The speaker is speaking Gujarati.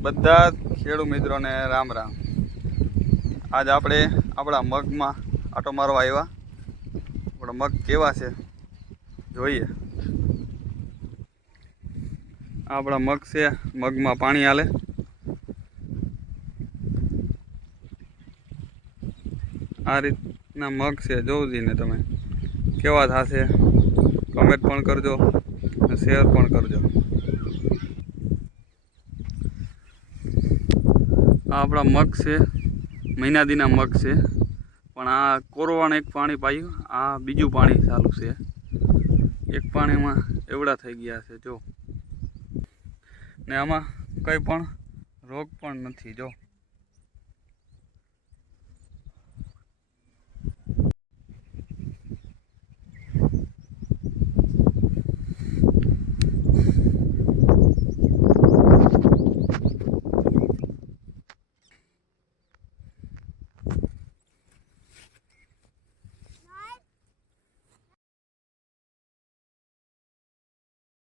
બધા જ ખેડૂત મિત્રોને રામ રામ. આજ આપણે આપણા મગમાં આટો મારવા આવ્યા. આપણા મગ કેવા છે? જોઈએ. આપણા મગ છે, મગમાં પાણી હાલે. આ રીતના મગ છે ને તમે. કેવા થશે? કમેન્ટ પણ કરજો શેર પણ કરજો. આ આપણા મગ છે. મહિના દીના મગ છે. પણ આ કોરવાને એક પાણી પાયું. આ બીજું પાણી ચાલુ છે. એક પાણીમાં એવડા થઈ ગયા છે, જો. ને આમાં કંઈ પણ રોગ પણ નથી, જો.